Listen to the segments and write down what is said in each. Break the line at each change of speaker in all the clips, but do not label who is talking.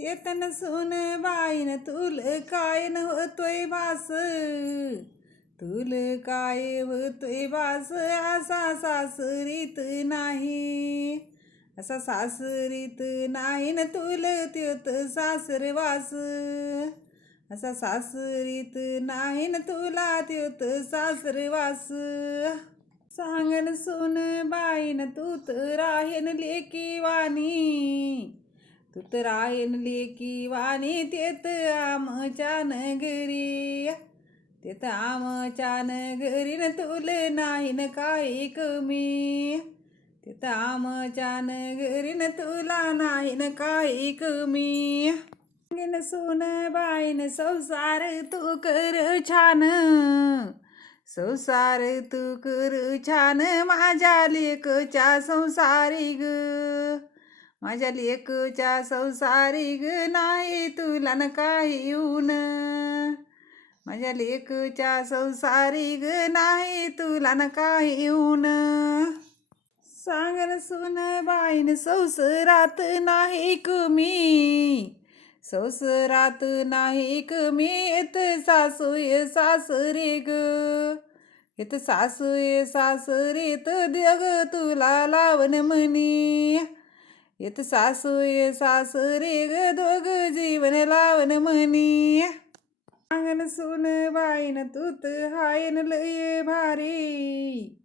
येतन सुन बाईन तुल काय न होतोय बास तुल काय होतोय बास असा सासरीत नाही. असा सासरीत नाही न तुल त्योत सासरवास असा सासरीत नाही न तुला त्योत सासरवास सांगन सुन बाईन तू तर आहेन लेकी वाणी. तू तर आहेन लेकी वाणी तेत आमच्या नगरी. तेत आमच्या नगरी न तुल नाही न काही कमी. तेत आमच्या नगरी न तुला नाही न काही कमी. सोन सुन बाईन संसार तू कर छान. संसार तू कर छान माझ्या लेकच्या संसारी ग. माझ्या लेकच्या संसारी ग नाही तुला न काही ऊन. माझ्या लेकच्या संसारी ग नाही तुला न काही ऊन. सांगन सुन बाईन संसारात नाही कमी. संसारात नाही कमी येत सासूय सासरे ग. येत सासूय सासरे तर देग तुला लावण म्हणी. येत सासू सासरे ग दोघ जीवन लावन म्हणी. अंगण सुन बाईन तूत हायन लय भारी.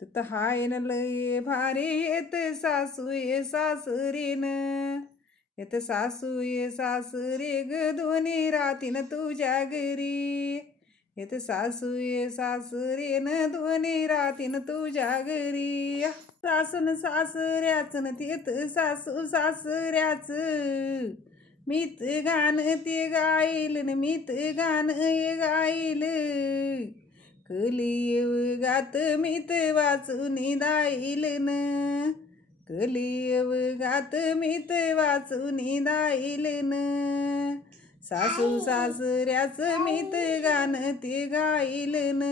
तूत हायन लय भारी येत सासू ये सासरीन येत सासूय सासरे ग दोन्ही रातीन तुझ्या घरी. येत सासूय न दोन्ही रातीन तुझ्या घरी. सासन सासऱ्याच न तेत सासू सासऱ्याच. मीत गाण ते गाईल न मीत गाण ये गाईल. कली गात मीत वाचून दाईल न. कली गात मीत वाचून दाईल न. सासू सासऱ्याच मीत गाण ते गाईल न